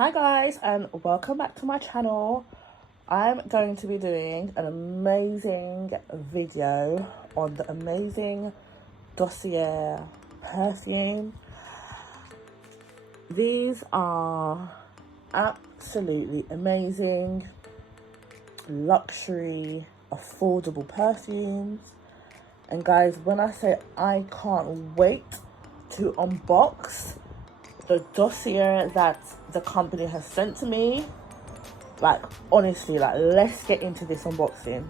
Hi guys, and welcome back to my channel. I'm going to be doing an amazing video on the amazing Dossier perfume. These are absolutely amazing, luxury, affordable perfumes. And guys, when I say I can't wait to unbox the dossier that the company has sent to me, like honestly, like let's get into this unboxing.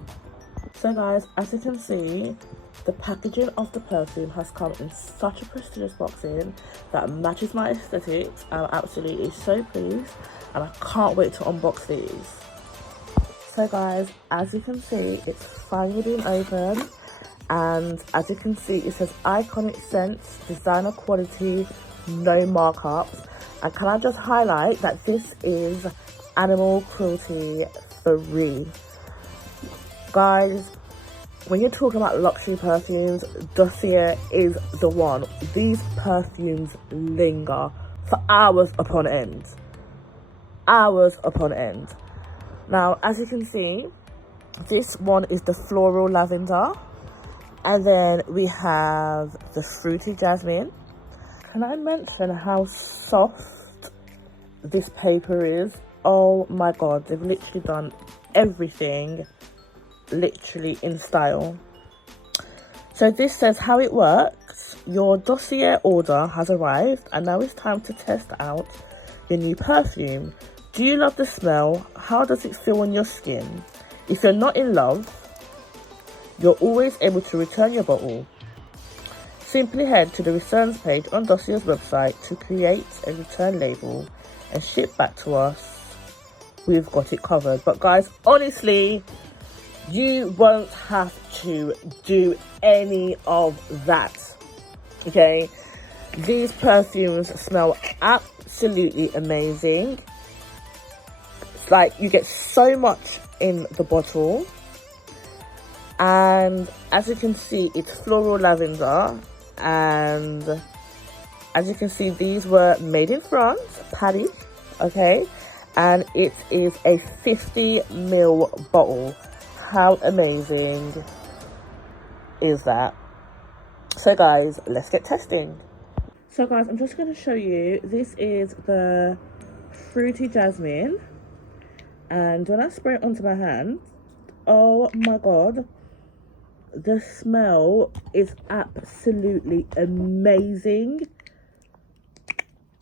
So guys, as you can see, the packaging of the perfume has come in such a prestigious boxing that matches my aesthetics. I'm absolutely so pleased and I can't wait to unbox these. So guys, as you can see, it's finally been opened, and as you can see, it says iconic scents, designer quality, no markups. And can I just highlight that this is animal cruelty free. Guys, when you're talking about luxury perfumes, Dossier is the one. These perfumes linger for hours upon end. Hours upon end. Now, as you can see, this one is the floral lavender, and then we have the fruity jasmine. Can I mention how soft this paper is? Oh my god, they've literally done everything literally in style. So this says how it works. Your Dossier order has arrived and now it's time to test out your new perfume. Do you love the smell? How does it feel on your skin? If you're not in love, you're always able to return your bottle. Simply head to the returns page on Dossier's website to create a return label and ship back to us. We've got it covered. But guys, honestly, you won't have to do any of that, okay? These perfumes smell absolutely amazing. It's like you get so much in the bottle. And as you can see, it's floral lavender. And as you can see, these were made in France, Paris, okay? And it is a 50ml bottle. How amazing is that? So guys, let's get testing. So guys, I'm just going to show you. This is the fruity jasmine. And when I spray it onto my hand, oh my god, the smell is absolutely amazing.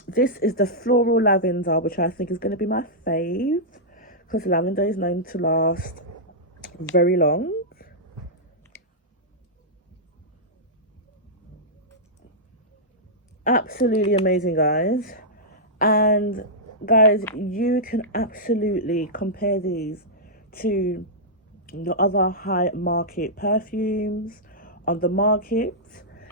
This is the floral lavender, which I think is going to be my fave, because lavender is known to last very long. Absolutely amazing, guys. And guys, you can absolutely compare these to the other high market perfumes on the market,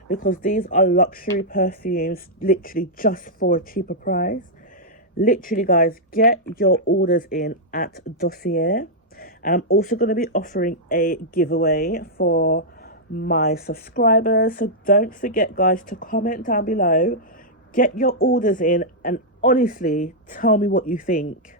because these are luxury perfumes literally just for a cheaper price. Literally guys, get your orders in at Dossier. And I'm also going to be offering a giveaway for my subscribers, so don't forget guys to comment down below, get your orders in, and honestly tell me what you think.